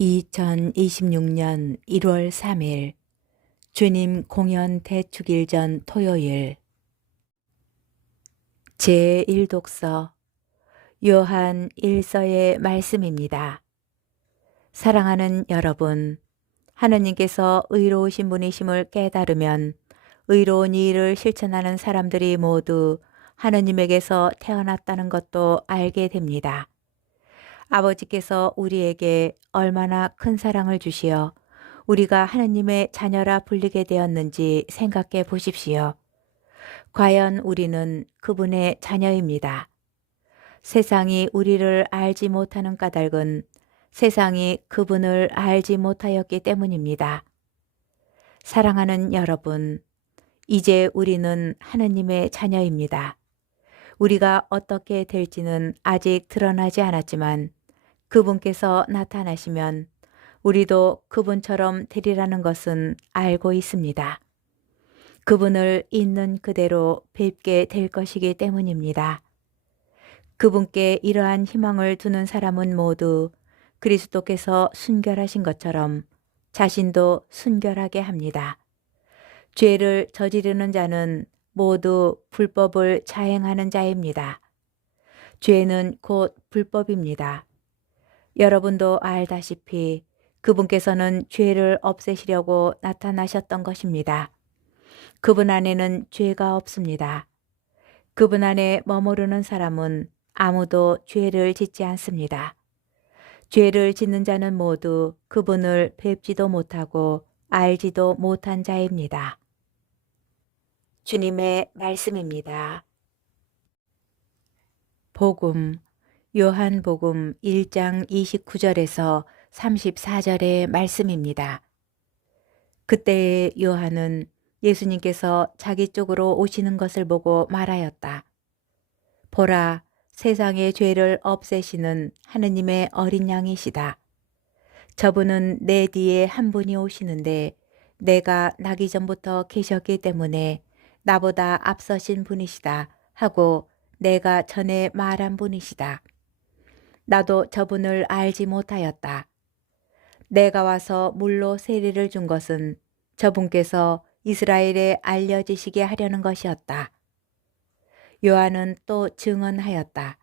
2026년 1월 3일 주님 공연 대축일 전 토요일 제1독서 요한 1서의 말씀입니다. 사랑하는 여러분, 하느님께서 의로우신 분이심을 깨달으면 의로운 이 일을 실천하는 사람들이 모두 하느님에게서 태어났다는 것도 알게 됩니다. 아버지께서 우리에게 얼마나 큰 사랑을 주시어 우리가 하느님의 자녀라 불리게 되었는지 생각해 보십시오. 과연 우리는 그분의 자녀입니다. 세상이 우리를 알지 못하는 까닭은 세상이 그분을 알지 못하였기 때문입니다. 사랑하는 여러분, 이제 우리는 하느님의 자녀입니다. 우리가 어떻게 될지는 아직 드러나지 않았지만 그분께서 나타나시면 우리도 그분처럼 되리라는 것은 알고 있습니다. 그분을 있는 그대로 뵙게 될 것이기 때문입니다. 그분께 이러한 희망을 두는 사람은 모두 그리스도께서 순결하신 것처럼 자신도 순결하게 합니다. 죄를 저지르는 자는 모두 불법을 자행하는 자입니다. 죄는 곧 불법입니다. 여러분도 알다시피 그분께서는 죄를 없애시려고 나타나셨던 것입니다. 그분 안에는 죄가 없습니다. 그분 안에 머무르는 사람은 아무도 죄를 짓지 않습니다. 죄를 짓는 자는 모두 그분을 뵙지도 못하고 알지도 못한 자입니다. 주님의 말씀입니다. 복음 요한복음 1장 29절에서 34절의 말씀입니다. 그때에 요한은 예수님께서 자기 쪽으로 오시는 것을 보고 말하였다. 보라, 세상의 죄를 없애시는 하느님의 어린 양이시다. 저분은 내 뒤에 한 분이 오시는데 내가 나기 전부터 계셨기 때문에 나보다 앞서신 분이시다 하고 내가 전에 말한 분이시다. 나도 저분을 알지 못하였다. 내가 와서 물로 세례를 준 것은 저분께서 이스라엘에 알려지시게 하려는 것이었다. 요한은 또 증언하였다.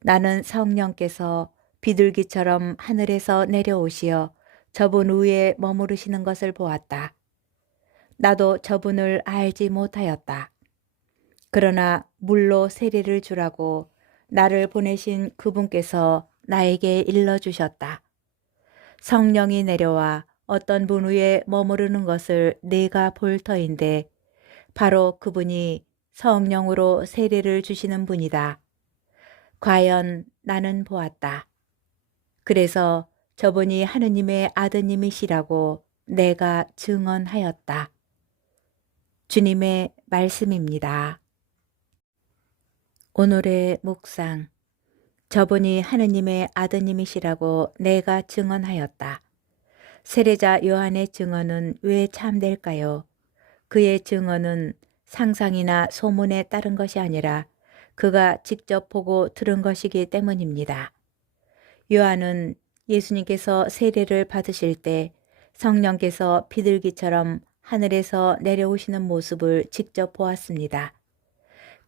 나는 성령께서 비둘기처럼 하늘에서 내려오시어 저분 위에 머무르시는 것을 보았다. 나도 저분을 알지 못하였다. 그러나 물로 세례를 주라고 나를 보내신 그분께서 나에게 일러주셨다. 성령이 내려와 어떤 분 위에 머무르는 것을 내가 볼 터인데 바로 그분이 성령으로 세례를 주시는 분이다. 과연 나는 보았다. 그래서 저분이 하느님의 아드님이시라고 내가 증언하였다. 주님의 말씀입니다. 오늘의 묵상. 저분이 하느님의 아드님이시라고 내가 증언하였다. 세례자 요한의 증언은 왜 참될까요? 그의 증언은 상상이나 소문에 따른 것이 아니라 그가 직접 보고 들은 것이기 때문입니다. 요한은 예수님께서 세례를 받으실 때 성령께서 비둘기처럼 하늘에서 내려오시는 모습을 직접 보았습니다.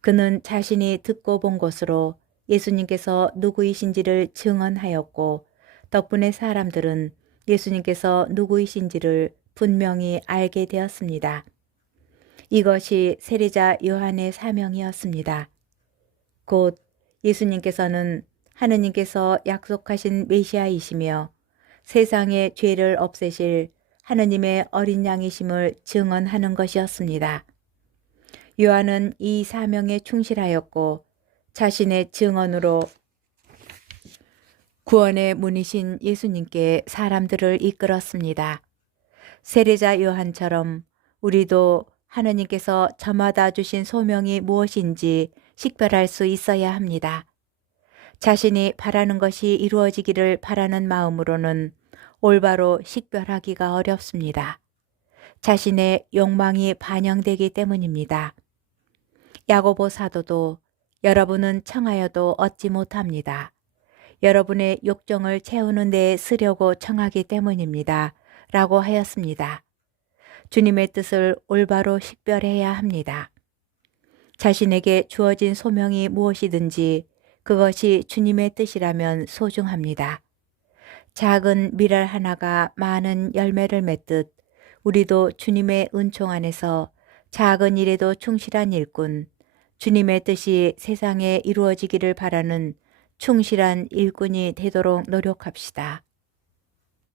그는 자신이 듣고 본 것으로 예수님께서 누구이신지를 증언하였고 덕분에 사람들은 예수님께서 누구이신지를 분명히 알게 되었습니다. 이것이 세례자 요한의 사명이었습니다. 곧 예수님께서는 하느님께서 약속하신 메시아이시며 세상의 죄를 없애실 하느님의 어린 양이심을 증언하는 것이었습니다. 요한은 이 사명에 충실하였고 자신의 증언으로 구원의 문이신 예수님께 사람들을 이끌었습니다. 세례자 요한처럼 우리도 하느님께서 저마다 주신 소명이 무엇인지 식별할 수 있어야 합니다. 자신이 바라는 것이 이루어지기를 바라는 마음으로는 올바로 식별하기가 어렵습니다. 자신의 욕망이 반영되기 때문입니다. 야고보 사도도 여러분은 청하여도 얻지 못합니다. 여러분의 욕정을 채우는 데 쓰려고 청하기 때문입니다. 라고 하였습니다. 주님의 뜻을 올바로 식별해야 합니다. 자신에게 주어진 소명이 무엇이든지 그것이 주님의 뜻이라면 소중합니다. 작은 밀알 하나가 많은 열매를 맺듯 우리도 주님의 은총 안에서 작은 일에도 충실한 일꾼, 주님의 뜻이 세상에 이루어지기를 바라는 충실한 일꾼이 되도록 노력합시다.